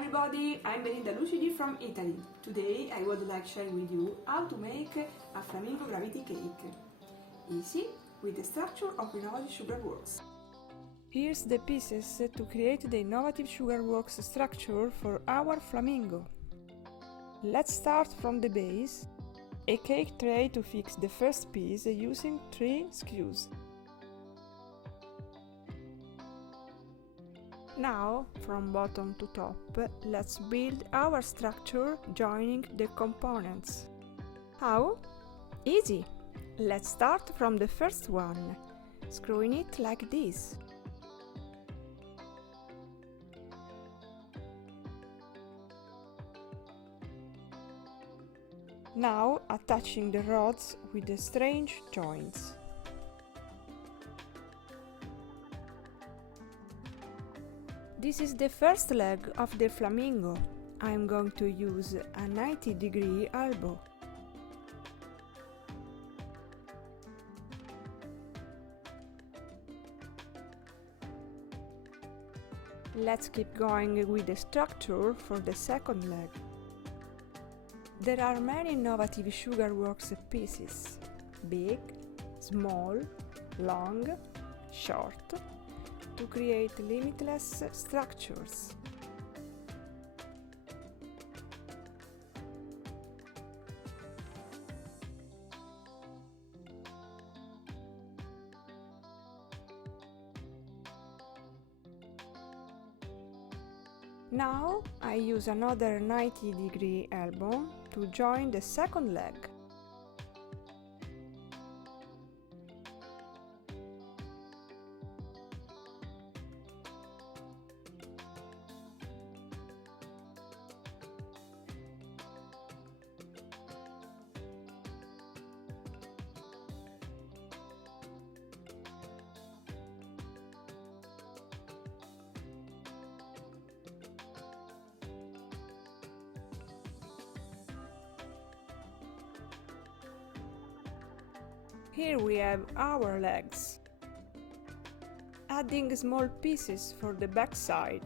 everybody, I'm Belinda Lucidi from Italy. Today I would like to share with you how to make a flamingo gravity cake. Easy, with the structure of innovative Sugarworks. Here's the pieces to create the innovative Sugarworks structure for our flamingo. Let's start from the base. A cake tray to fix the first piece using 3 screws. Now, from bottom to top, let's build our structure joining the components. How? Easy! Let's start from the first one, screwing it like this. Now attaching the rods with the strange joints. This is the first leg of the flamingo. I'm going to use a 90-degree elbow. Let's keep going with the structure for the second leg. There are many innovative Sugarworks pieces: big, small, long, short, to create limitless structures. Now I use another 90-degree elbow to join the second leg. Here we have our legs. Adding small pieces for the back side.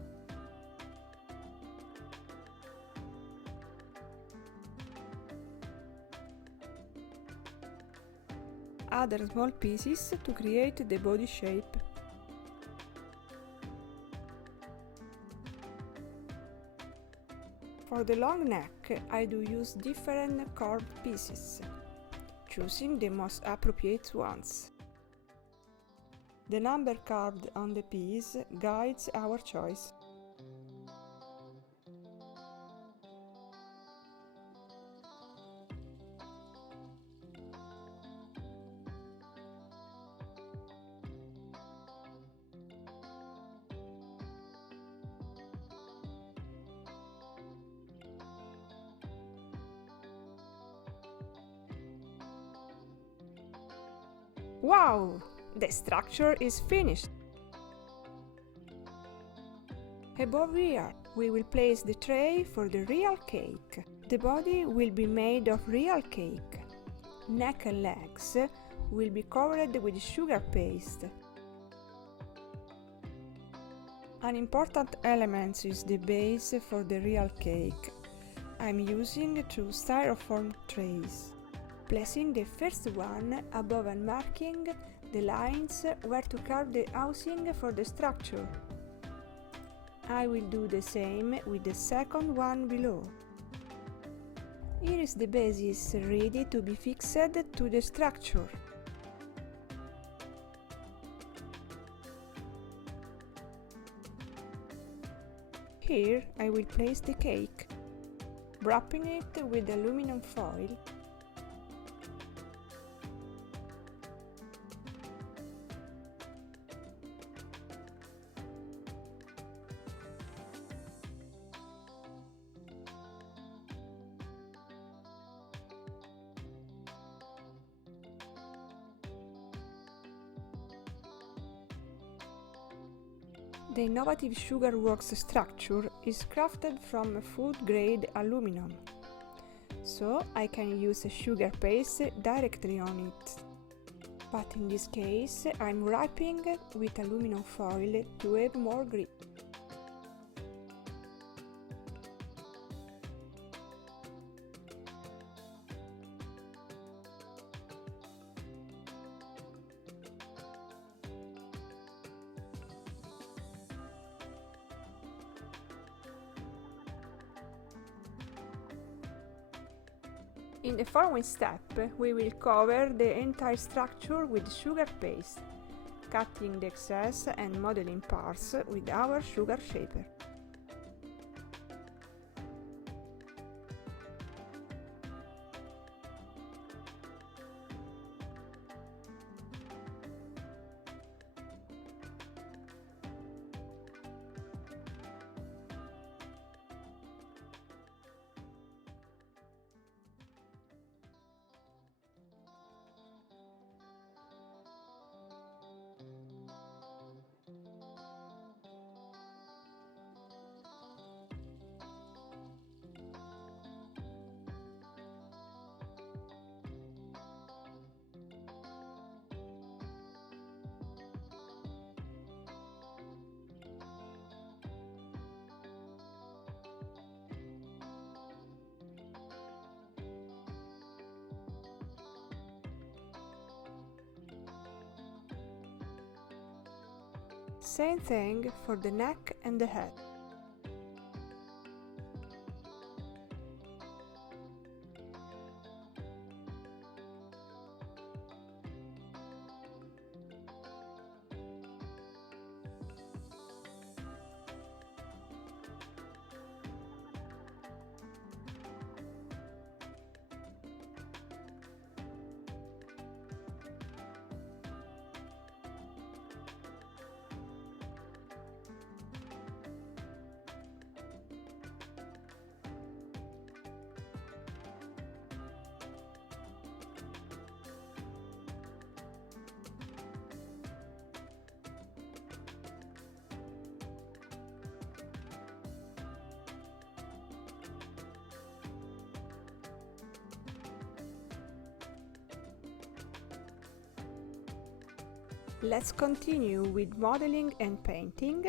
Other small pieces to create the body shape. For the long neck, I do use different carved pieces, choosing the most appropriate ones. The number carved on the piece guides our choice. Wow! The structure is finished! Above here, we will place the tray for the real cake. The body will be made of real cake. Neck and legs will be covered with sugar paste. An important element is the base for the real cake. I'm using 2 styrofoam trays, placing the first one above and marking the lines where to carve the housing for the structure. I will do the same with the second one below. Here is the basis ready to be fixed to the structure. Here I will place the cake, wrapping it with aluminum foil. The innovative Sugarworks structure is crafted from food-grade aluminum, so I can use sugar paste directly on it. But in this case I'm wrapping with aluminum foil to have more grip. In the following step, we will cover the entire structure with sugar paste, cutting the excess and modeling parts with our sugar shaper. Same thing for the neck and the head. Let's continue with modeling and painting.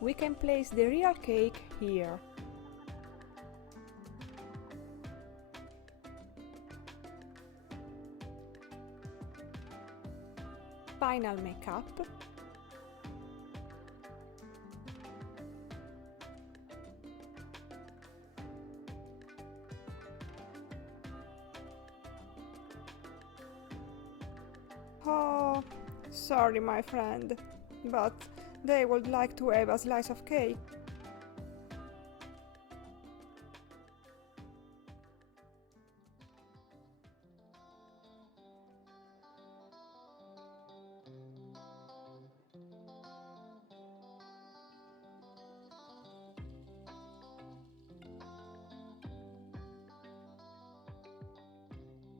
We can place the real cake here. Final makeup. Oh, sorry my friend, but they would like to have a slice of cake.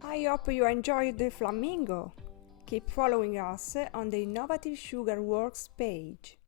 I hope you enjoyed the flamingo. Keep following us on the Innovative Sugarworks page.